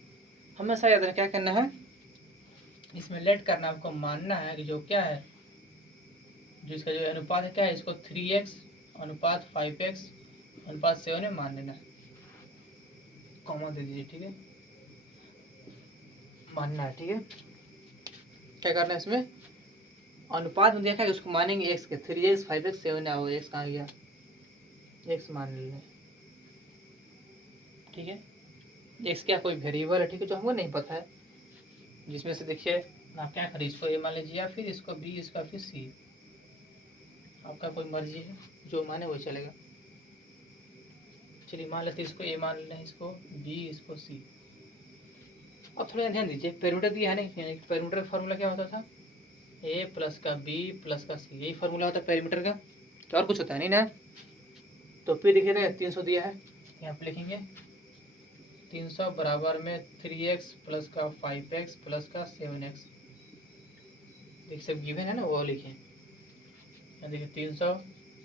हमेशा याद रखना क्या करना है, इसमें लेट करना आपको मानना है कि जो क्या है, जो इसका जो अनुपात है क्या है, इसको 3x अनुपात 5x अनुपात 7 में मान लेना है, कॉमा दे दीजिए, ठीक है मानना है, ठीक है क्या करना है इसमें अनुपात में देखा है उसको मानेंगे x के 3x 5x 7 आओ x कहाँ गया, x मान लेना, ठीक है x क्या कोई वेरिएबल है, ठीक है जो हमको नहीं पता है, जिसमें से देखिए आप क्या करिए इसको a मान लीजिए या फिर इसको b इसका फिर c, आपका कोई मर्जी है जो माने वही चलेगा। चलिए मान लेते इसको a मान लेना है, इसको b इसको c। अब थोड़ा ध्यान दीजिए पेरीमीटर दिया है ना, पेरीमीटर का फार्मूला क्या होता था a प्लस का b प्लस का c, यही फार्मूला होता है पेरीमीटर का, तो और कुछ होता है नहीं ना। तो फिर देखिए 300 दिया है, यहाँ पे लिखेंगे 300 बराबर में 3x प्लस का 5x प्लस का 7x, देखिए सब गिवन है ना वो लिखें। यहाँ देखिए 300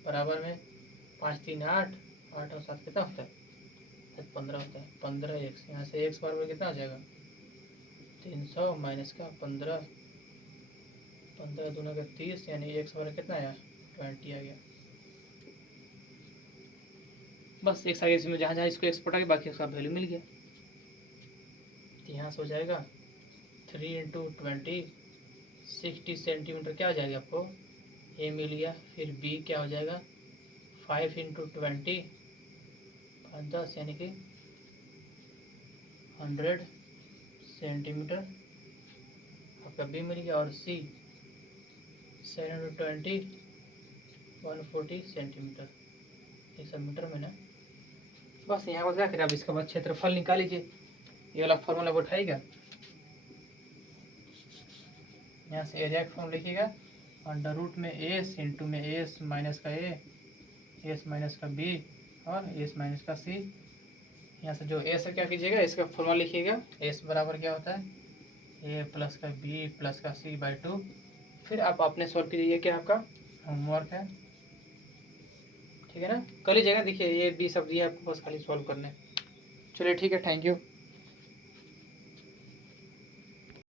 बराबर में 5 3 8 8 और 7 कितना होता है 15 होता है, 15x यहाँ से x बराबर कितना आ जाएगा 300 माइनस का 15 15 दूना का 30 यानी x बराबर कितना आया 20 आ गया। बस एक साइड इसमें जहाँ जहाँ इसको एक्सपोर्ट आ गया बाकी उसका वैल्यू मिल गया, यहाँ से हो जाएगा 3 × 20 60 सेंटीमीटर क्या हो जाएगा आपको ए मिल गया, फिर बी क्या हो जाएगा 5 × 20 10 यानी कि 100 सेंटीमीटर आपका बी मिल गया, और सी 7 × 20 140 सेंटीमीटर, ये सब मीटर में ना। बस यहाँ पर क्या करें अब इसके बाद क्षेत्रफल निकाल लीजिए, ये वाला फॉर्मूला उठाइएगा, यहाँ से एरिया का फॉर्मूला लिखिएगा अंडर रूट में एस इंटू में एस माइनस का ए एस माइनस का बी और एस माइनस का सी। यहाँ से जो एस है क्या कीजिएगा इसका फॉर्मूला लिखिएगा, एस बराबर क्या होता है ए प्लस का बी प्लस का सी बाई 2। फिर आप अपने सॉल्व कीजिए, क्या आपका होमवर्क है, ठीक है ना कर लीजिएगा। देखिए ये डी सब दिया आपको बस खाली सॉल्व करना है। चलिए ठीक है, थैंक यू।